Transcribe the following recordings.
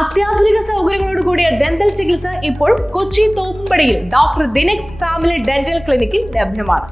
അത്യാധുനിക സൗകര്യങ്ങളോട് കൂടിയ ഡെന്റൽ ചികിത്സ ഇപ്പോൾ കൊച്ചി തോപ്പുംപടിയിൽ ഡോക്ടർ ദിനെക്സ് ഫാമിലി ഡെന്റൽ ക്ലിനിക്കിൽ ലഭ്യമാണ്.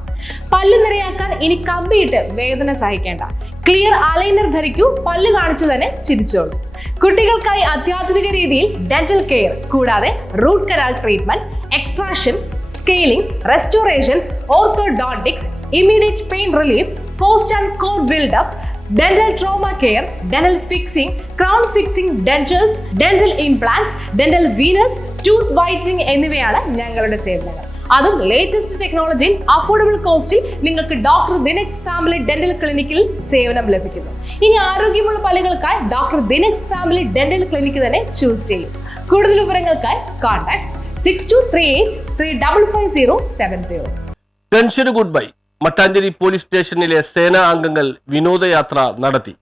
പല്ല് നിരയാക്കാൻ ഇനി കമ്പിയിട്ട് വേദന സഹിക്കേണ്ട. ക്ലിയർ അലൈനർ ധരിക്കൂ, പല്ല് കാണിച്ചു തന്നെ ചിരിച്ചോളൂ. കുട്ടികൾക്കായി അത്യാധുനിക രീതിയിൽ ഡെന്റൽ കെയർ കൂടാതെ root canal treatment, extraction, scaling, restorations, orthodontics, immediate pain relief, post and core buildup, dental trauma care, dental fixing, crown fixing, dentures, dental implants, dental venous, tooth whitening എന്നിവയാണ് ഞങ്ങളുടെ സേവനങ്ങൾ. അതും ലേറ്റസ്റ്റ് ടെക്നോളജിയിൽ affordable കോസ്റ്റിൽ നിങ്ങൾക്ക് doctor ദിനെക്സ് family dental ക്ലിനിക്കിൽ സേവനം ലഭിക്കുന്നു. ഇനി ആരോഗ്യമുള്ള പല്ലുകൾക്കായി ഡോക്ടർ ദിനെക്സ് ഫാമിലി ഡെന്റൽ ക്ലിനിക്ക് തന്നെ ചൂസ് ചെയ്യും. കൂടുതൽ വിവരങ്ങൾക്കായി contact 6238355070. Pension good bye. Mattancherry police സ്റ്റേഷനിലെ സേനാ അംഗങ്ങൾ വിനോദയാത്ര നടത്തി.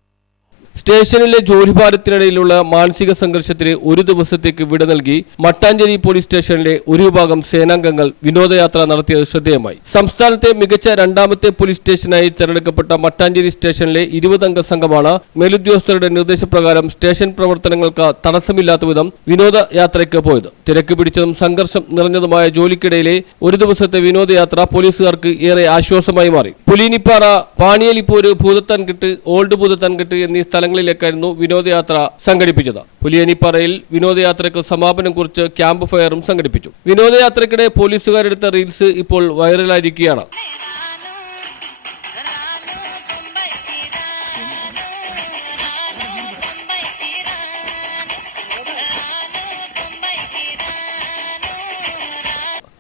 സ്റ്റേഷനിലെ ജോലിഭാരത്തിനിടയിലുള്ള മാനസിക സംഘർഷത്തിന് ഒരു ദിവസത്തേക്ക് വിട നൽകി മട്ടാഞ്ചേരി പോലീസ് സ്റ്റേഷനിലെ ഒരു വിഭാഗം സേനാംഗങ്ങൾ വിനോദയാത്ര നടത്തിയത് ശ്രദ്ധേയമായി. സംസ്ഥാനത്തെ മികച്ച രണ്ടാമത്തെ പോലീസ് സ്റ്റേഷനായി തെരഞ്ഞെടുക്കപ്പെട്ട മട്ടാഞ്ചേരി സ്റ്റേഷനിലെ 20 അംഗ സംഘമാണ് മേലുദ്യോഗസ്ഥരുടെ നിർദ്ദേശപ്രകാരം സ്റ്റേഷൻ പ്രവർത്തനങ്ങൾക്ക് തടസ്സമില്ലാത്ത വിധം വിനോദയാത്രയ്ക്ക് പോയത്. തിരക്ക് പിടിച്ചതും സംഘർഷം നിറഞ്ഞതുമായ ജോലിക്കിടയിലെ ഒരു ദിവസത്തെ വിനോദയാത്ര പോലീസുകാർക്ക് ഏറെ ആശ്വാസമായി മാറി. പുലിനിപ്പാറ, പാണിയലിപ്പോര്, ഭൂതത്താൻകെട്ട്, ഓൾഡ് ഭൂതത്താൻകെട്ട് എന്നീ സ്ഥലങ്ങളിലേക്കായിരുന്നു വിനോദയാത്ര സംഘടിപ്പിച്ചത്. പുലിയനിപ്പാറയിൽ വിനോദയാത്രയ്ക്ക് സമാപനം കുറിച്ച് ക്യാമ്പ് ഫയറും സംഘടിപ്പിച്ചു. വിനോദയാത്രയ്ക്കിടെ പോലീസുകാരെടുത്ത റീൽസ് ഇപ്പോൾ വൈറലായിരിക്കുകയാണ്.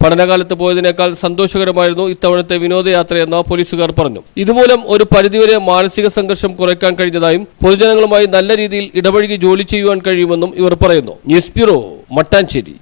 പഠനകാലത്ത് പോയതിനേക്കാൾ സന്തോഷകരമായിരുന്നു ഇത്തവണത്തെ വിനോദയാത്രയെന്ന് പോലീസുകാർ പറഞ്ഞു. ഇതുമൂലം ഒരു പരിധിവരെ മാനസിക സംഘർഷം കുറയ്ക്കാൻ കഴിഞ്ഞതായും പൊതുജനങ്ങളുമായി നല്ല രീതിയിൽ ഇടപഴകി ജോലി ചെയ്യുവാൻ കഴിയുമെന്നും ഇവർ പറയുന്നു. News bureau, Mattancherry.